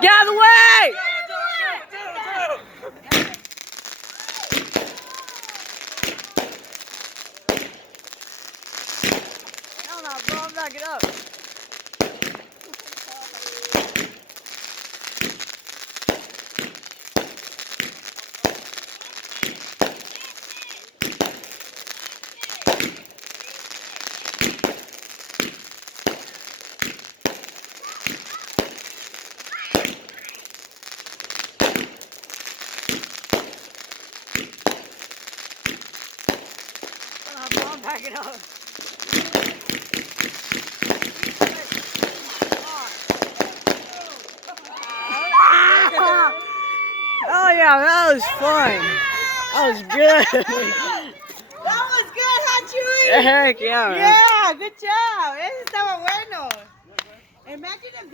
Get out of the way! No, no, bro, I'm not getting up. I'm backing up. Oh yeah, that was fun. That was good. That was good, huh, Chewy? Heck yeah. Yeah, good job. Eso estaba bueno. Imagine if